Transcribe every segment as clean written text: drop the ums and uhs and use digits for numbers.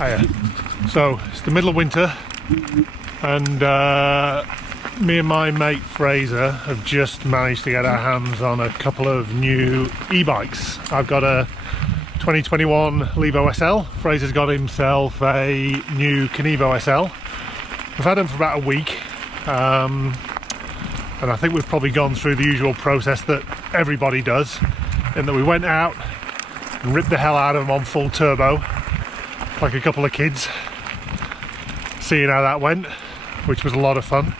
Hiya. So it's the middle of winter, and me and my mate Fraser have just managed to get our hands on a couple of new e-bikes. I've got a 2021 Levo SL. Fraser's got himself a new Kenevo SL. We've had them for about a week, and I think we've probably gone through the usual process that everybody does, in that we went out and ripped the hell out of them on full turbo like a couple of kids, seeing how that went, which was a lot of fun.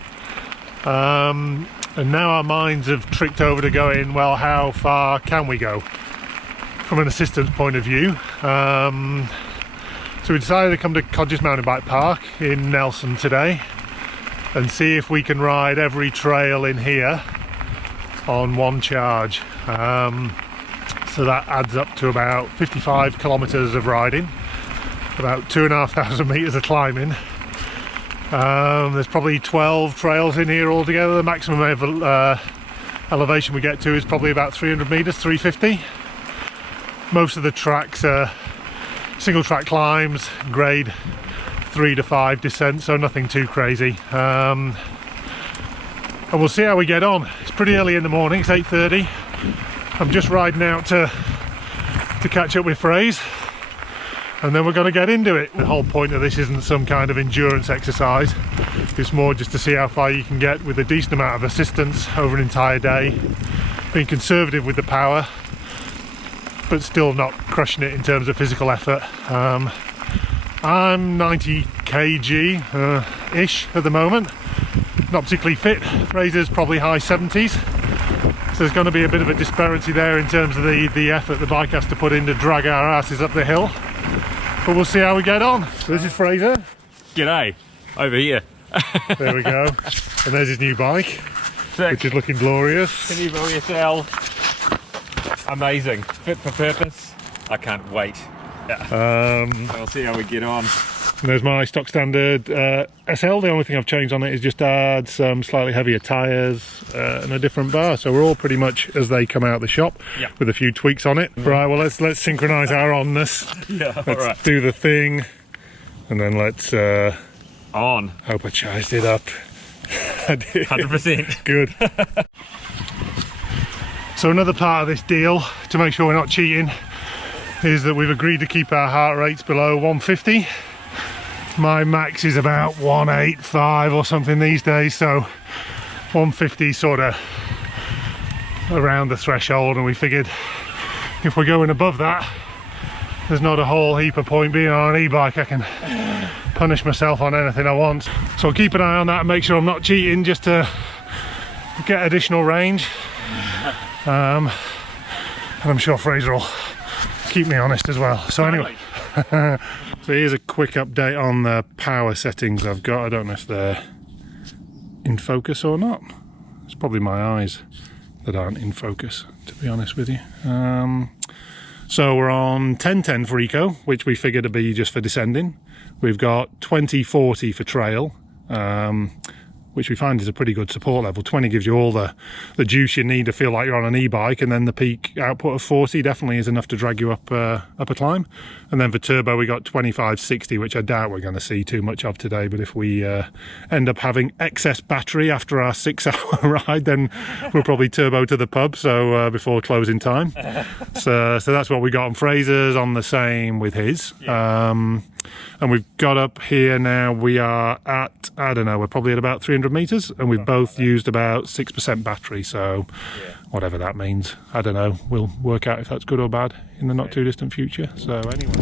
And now our minds have tricked over to going, well, how far can we go from an assistance point of view? So we decided to come to Codgers Mountain Bike Park in Nelson today and see if we can ride every trail in here on one charge. So that adds up to about 55 kilometers of riding, about 2,500 meters of climbing. There's probably 12 trails in here altogether. The maximum elevation we get to is probably about 300 meters, 350. Most of the tracks are single track climbs, grade 3 to 5 descent, so nothing too crazy. And we'll see how we get on. It's pretty early in the morning, it's 8:30. I'm just riding out to catch up with Fraser, and then we're going to get into it. The whole point of this isn't some kind of endurance exercise. It's more just to see how far you can get with a decent amount of assistance over an entire day, being conservative with the power, but still not crushing it in terms of physical effort. I'm 90 kg ish at the moment, not particularly fit. Fraser's probably high 70s. So there's going to be a bit of a disparity there in terms of the effort the bike has to put in to drag our asses up the hill. But we'll see how we get on. So this is Fraser. G'day, over here. There we go. And there's his new bike, Sick. which is looking glorious. Levo SL. Amazing, fit for purpose. I can't wait. Yeah. I'll see how we get on. And there's my stock standard SL. The only thing I've changed on it is just add some slightly heavier tyres and a different bar. So we're all pretty much as they come out of the shop, yeah, with a few tweaks on it. Right, well let's synchronise our onness. Yeah, let's right. do the thing, and then let's on. Hope I charged it up. I did. 100%. Good. So another part of this deal, to make sure we're not cheating, is that we've agreed to keep our heart rates below 150. My max is about 185 or something these days, so 150 sort of around the threshold, and we figured if we're going above that, there's not a whole heap of point being on an e-bike. I can punish myself on anything I want. So I'll keep an eye on that and make sure I'm not cheating, just to get additional range. And I'm sure Fraser will keep me honest as well. So anyway, so here's a quick update on the power settings I've got. I don't know if they're in focus or not. It's probably my eyes that aren't in focus, to be honest with you. So we're on 1010 for eco, which we figured to be just for descending. We've got 2040 for trail, which we find is a pretty good support level. 20 gives you all the juice you need to feel like you're on an e-bike, and then the peak output of 40 definitely is enough to drag you up a climb. And then for turbo we got 2560, which I doubt we're going to see too much of today, but if we end up having excess battery after our 6-hour ride, then we'll probably turbo to the pub, so before closing time. So that's what we got on Fraser's, on the same with his. And we've got up here now, we are at, I don't know, we're probably at about 300 meters, and we've both used about 6% battery, so whatever that means, I don't know, we'll work out if that's good or bad in the not too distant future. So anyway.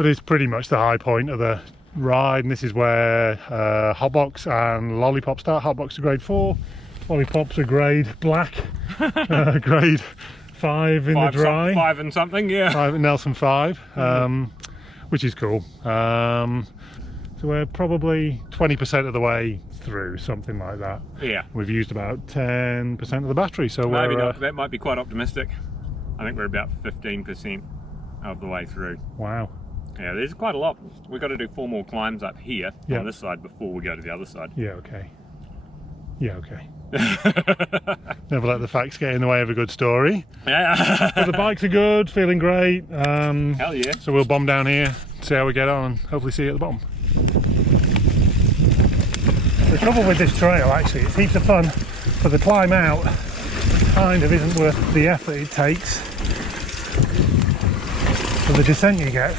but it's pretty much the high point of the ride, and this is where hotbox and lollipop start. Hotbox are grade 4, lollipops are grade black, grade 5 in the dry. 5 and something, yeah. 5 Nelson 5, which is cool. So we're probably 20% of the way through, something like that. Yeah. We've used about 10% of the battery, so maybe we're... not, that might be quite optimistic. I think we're about 15% of the way through. Wow. Yeah, there's quite a lot. We've got to do 4 more climbs up here Yeah. on this side before we go to the other side. Yeah, okay. Yeah, okay. Never let the facts get in the way of a good story. Yeah. But the bikes are good, feeling great. Hell yeah. So we'll bomb down here, see how we get on, and hopefully see you at the bottom. The trouble with this trail, actually, it's heaps of fun, but the climb out kind of isn't worth the effort it takes for the descent you get.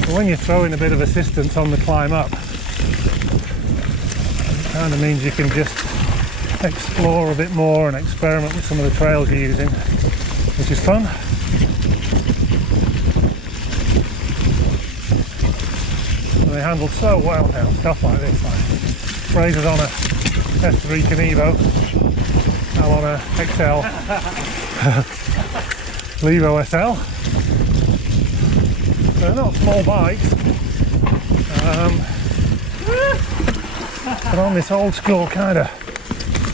But when you're throwing a bit of assistance on the climb up, it kind of means you can just explore a bit more and experiment with some of the trails you're using, which is fun. And they handle so well now, stuff like this. Like Fraser's on a S3 Kenevo, I'm on a XL Levo SL. They're not small bikes, but on this old school kind of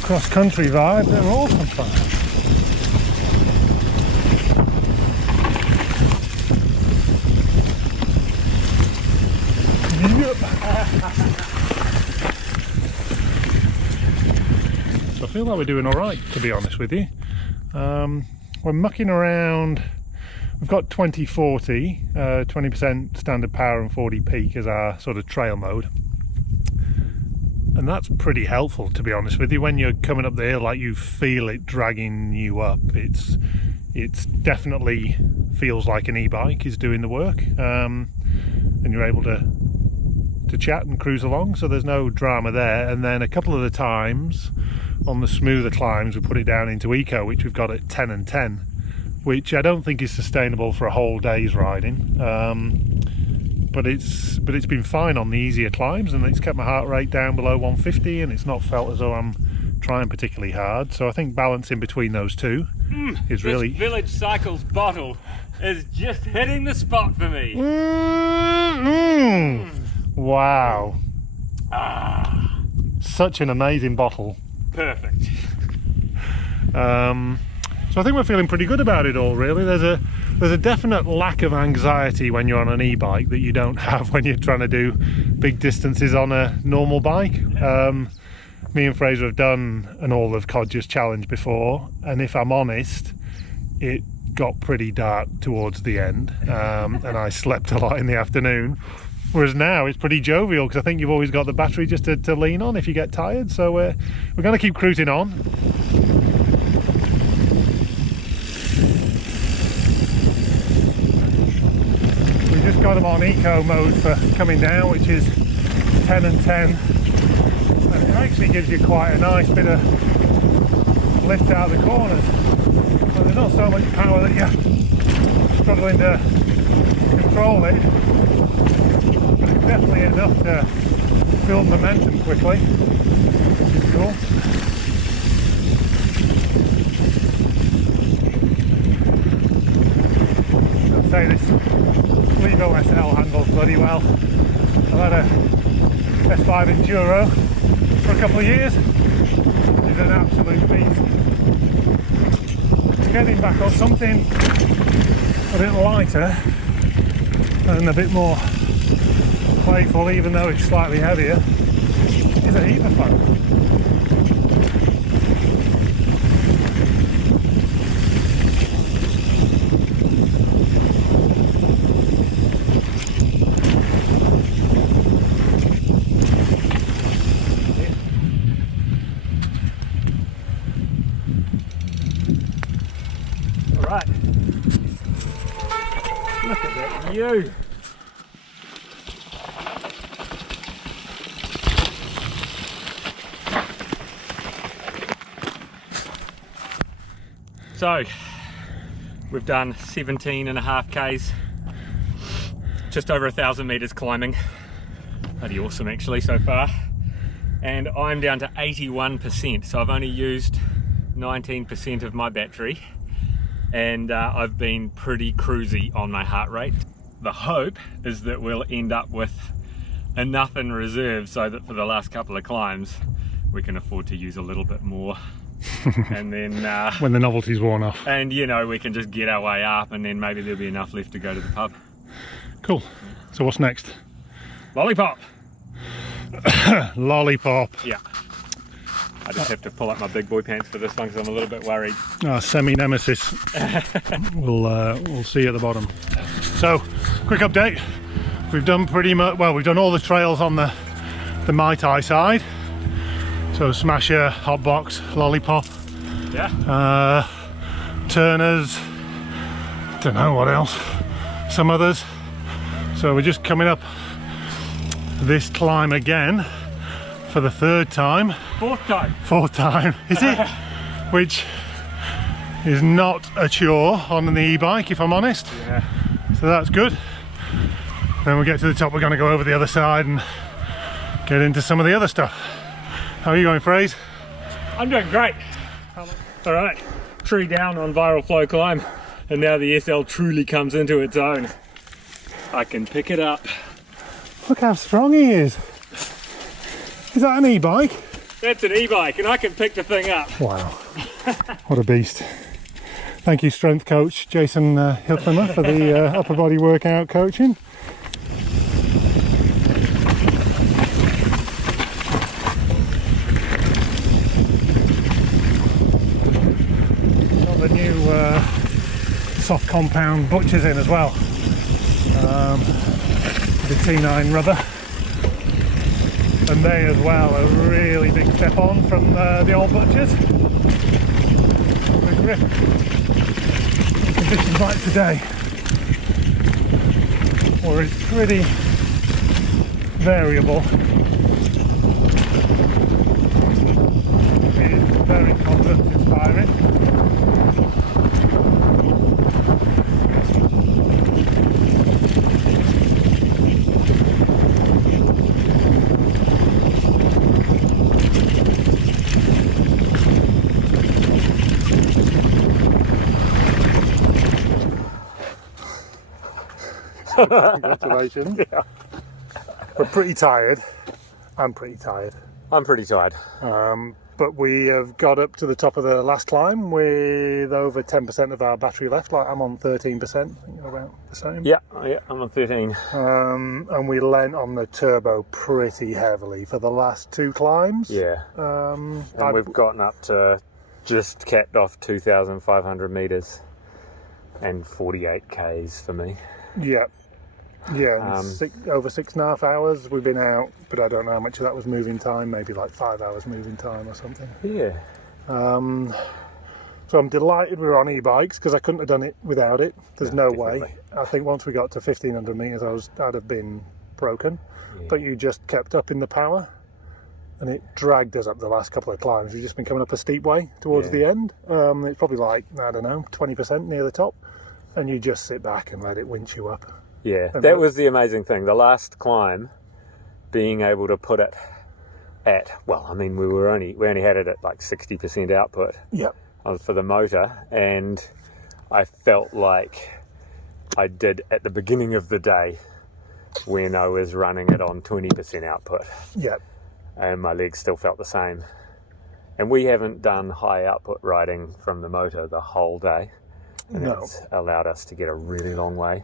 cross-country vibe, they're awesome fun. So I feel like we're doing all right, to be honest with you. We're mucking around. We've got 20/40, 20% standard power and 40 peak as our sort of trail mode. And that's pretty helpful, to be honest with you. When you're coming up the hill, like, you feel it dragging you up. It's definitely feels like an e-bike is doing the work, and you're able to chat and cruise along, so there's no drama there. And then a couple of the times on the smoother climbs we put it down into eco, which we've got at 10 and 10, which I don't think is sustainable for a whole day's riding. But it's been fine on the easier climbs, and it's kept my heart rate down below 150, and it's not felt as though I'm trying particularly hard. So I think balancing between those two is really... This Village Cycles bottle is just hitting the spot for me. Wow. Such an amazing bottle. Perfect. So I think we're feeling pretty good about it all, really. There's a definite lack of anxiety when you're on an e-bike that you don't have when you're trying to do big distances on a normal bike. Me and Fraser have done an all of Codgers challenge before, and if I'm honest, it got pretty dark towards the end, and I slept a lot in the afternoon. Whereas now it's pretty jovial, because I think you've always got the battery just to lean on if you get tired. So we're going to keep cruising on. We just got them on eco mode for coming down, which is 10 and 10. And it actually gives you quite a nice bit of lift out of the corners. But there's not so much power that you're struggling to control it. But it's definitely enough to build momentum quickly, which is cool. I'd say this Levo SL handles bloody well. I've had a S5 Enduro for a couple of years. It's an absolute beast. Getting back on something a bit lighter and a bit more playful, even though it's slightly heavier, is a heap of fun. All right, look at that view. So we've done 17.5 k's just over 1,000 meters climbing. Pretty awesome actually so far. And I'm down to 81%, so I've only used 19% of my battery, and I've been pretty cruisy on my heart rate. The hope is that we'll end up with enough in reserve so that for the last couple of climbs we can afford to use a little bit more. And then when the novelty's worn off. And you know, we can just get our way up, and then maybe there'll be enough left to go to the pub. Cool. So what's next? Lollipop. Lollipop. Yeah. I just have to pull up my big boy pants for this one because I'm a little bit worried. Semi-nemesis. We'll see at the bottom. So, quick update. We've done pretty much, well, we've done all the trails on the Mai Tai side. So Smasher, Hotbox, Lollipop, Yeah. Turners, don't know what else, some others. So we're just coming up this climb again for the third time. Fourth time, is it? Which is not a chore on the e-bike, if I'm honest. Yeah. So that's good. Then we get to the top, we're going to go over the other side and get into some of the other stuff. How are you going, Fraser? I'm doing great. All right, tree down on viral flow climb, and now the SL truly comes into its own. I can pick it up. Look how strong he is. Is that an e-bike? That's an e-bike, and I can pick the thing up. Wow, what a beast. Thank you, strength coach Jason Hiltlimer, for the upper body workout coaching. Got the new soft compound butchers in as well. The T9 rubber. And they as well, a really big step on from the old butchers. The grip, conditions like today, or it's pretty variable. It is very confidence inspiring. Congratulations. Yeah. We're pretty tired. I'm pretty tired. I'm pretty tired. But we have got up to the top of the last climb with over 10% of our battery left. Like I'm on 13%, I think you're about the same. Yeah, I'm on 13. And we lent on the turbo pretty heavily for the last two climbs. Yeah. And we've gotten up to just capped off 2,500 meters and 48 Ks for me. Yeah. Yeah, and over 6.5 hours we've been out, but I don't know how much of that was moving time, maybe like 5 hours moving time or something. Yeah. So I'm delighted we're on e-bikes because I couldn't have done it without it. There's no way. I think once we got to 1,500 meters I'd have been broken. Yeah. But you just kept up in the power and it dragged us up the last couple of climbs. We've just been coming up a steep way towards the end. It's probably like, I don't know, 20% near the top, and you just sit back and let it winch you up. Yeah, that was the amazing thing. The last climb, being able to put it at, well, I mean, we only had it at like 60% output. Yep. For the motor, and I felt like I did at the beginning of the day when I was running it on 20% output. Yep. And my legs still felt the same. And we haven't done high output riding from the motor the whole day, and it's allowed us to get a really long way.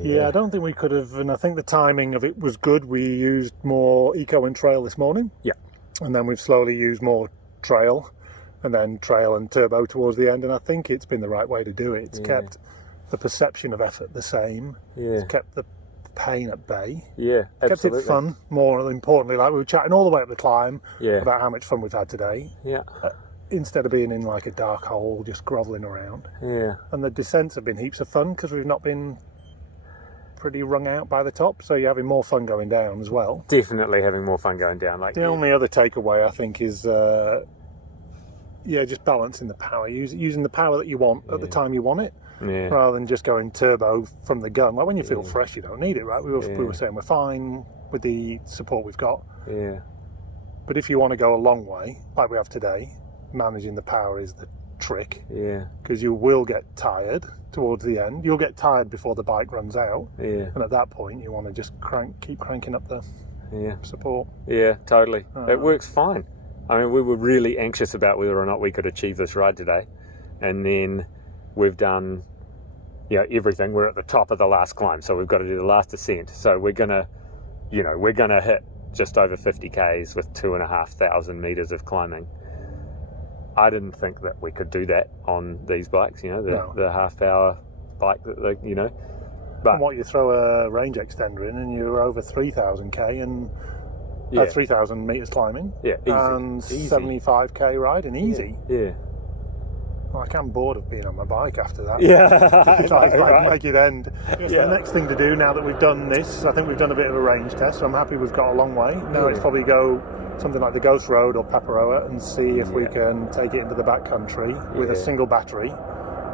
Yeah, I don't think we could have, and I think the timing of it was good. We used more eco and trail this morning. Yeah. And then we've slowly used more trail, and then trail and turbo towards the end, and I think it's been the right way to do it. It's kept the perception of effort the same. Yeah. It's kept the pain at bay. Yeah, absolutely. Kept it fun, more importantly. Like we were chatting all the way up the climb about how much fun we've had today. Yeah. Instead of being in like a dark hole, just grovelling around. Yeah. And the descents have been heaps of fun because we've not been pretty wrung out by the top, so you're having more fun going down as well. Definitely having more fun going down. Like the only other takeaway I think is just balancing the power, using the power that you want at the time you want it. Yeah. rather than just going turbo from the gun. Like when you feel fresh, you don't need it, right? We were saying we're fine with the support we've got. Yeah. But if you want to go a long way, like we have today, managing the power is the trick. Yeah. Because you will get tired towards the end. You'll get tired before the bike runs out. Yeah. And at that point, you want to just keep cranking up the support. Yeah, totally. It works fine. I mean, we were really anxious about whether or not we could achieve this ride today. And then we've done, everything. We're at the top of the last climb, so we've got to do the last ascent. So we're going to hit just over 50 Ks with 2,500 meters of climbing. I didn't think that we could do that on these bikes, the half-power bike that But and what you throw a range extender in, and you're over 3,000 K and 3,000 meters climbing. Yeah, easy. And 75 K riding, easy. Yeah. Like, I'm bored of being on my bike after that. Yeah. Make it end. The next thing to do now that we've done this, I think we've done a bit of a range test, so I'm happy we've got a long way. Now it's probably go something like the Ghost Road or Paparoa and see if we can take it into the backcountry with a single battery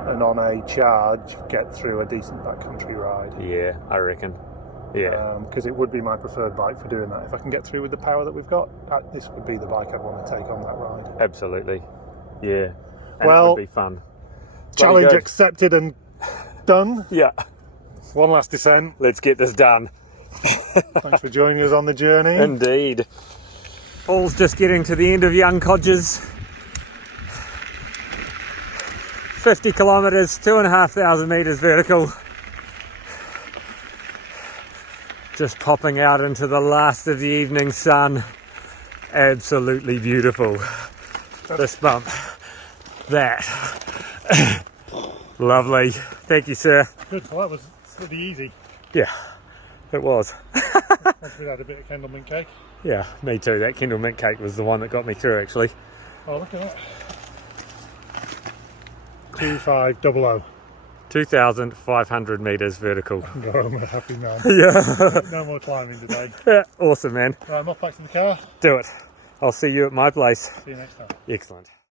and on a charge get through a decent backcountry ride. Yeah, I reckon. Yeah. Because it would be my preferred bike for doing that. If I can get through with the power that we've got, this would be the bike I'd want to take on that ride. Absolutely. Yeah. And well, it would be fun. Challenge accepted and done. Yeah. One last descent. Let's get this done. Thanks for joining us on the journey. Indeed. Paul's just getting to the end of Young Codgers. 50 kilometres, 2,500 metres vertical. Just popping out into the last of the evening sun. Absolutely beautiful. This bump. That. Lovely. Thank you, sir. Good. Well, that was pretty easy. Yeah, it was. Once we had a bit of Kendall mint cake. Yeah, me too. That Kendall mint cake was the one that got me through, actually. Oh, look at that. 2500. 2,500 metres vertical. No, I'm a happy man. Yeah. No more climbing today. Yeah, awesome, man. Right, I'm off back to the car. Do it. I'll see you at my place. See you next time. Excellent.